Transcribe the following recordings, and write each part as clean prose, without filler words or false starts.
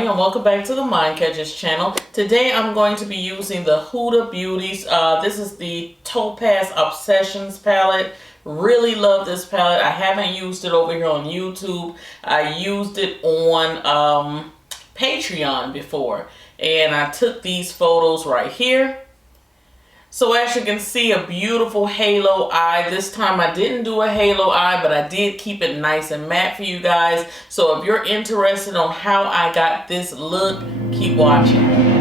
everybody, and welcome back to the MindCatcher's channel. Today I'm going to be using the Huda Beauties. This is the Topaz Obsessions palette. Really love this palette. I haven't used it over here on YouTube. I used it on Patreon before, and I took these photos right here. So as you can see, a beautiful halo eye. This time I didn't do a halo eye, but I did keep it nice and matte for you guys. So if you're interested on how I got this look, keep watching.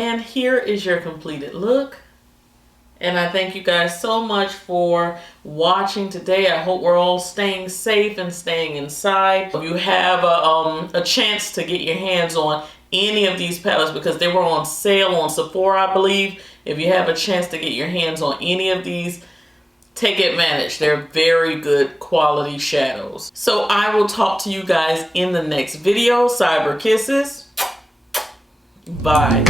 And here is your completed look. And I thank you guys so much for watching today. I hope we're all staying safe and staying inside. If you have a chance to get your hands on any of these palettes, because they were on sale on Sephora, I believe. If you have a chance to get your hands on any of these, take advantage. They're very good quality shadows. So I will talk to you guys in the next video. Cyber kisses. Bye.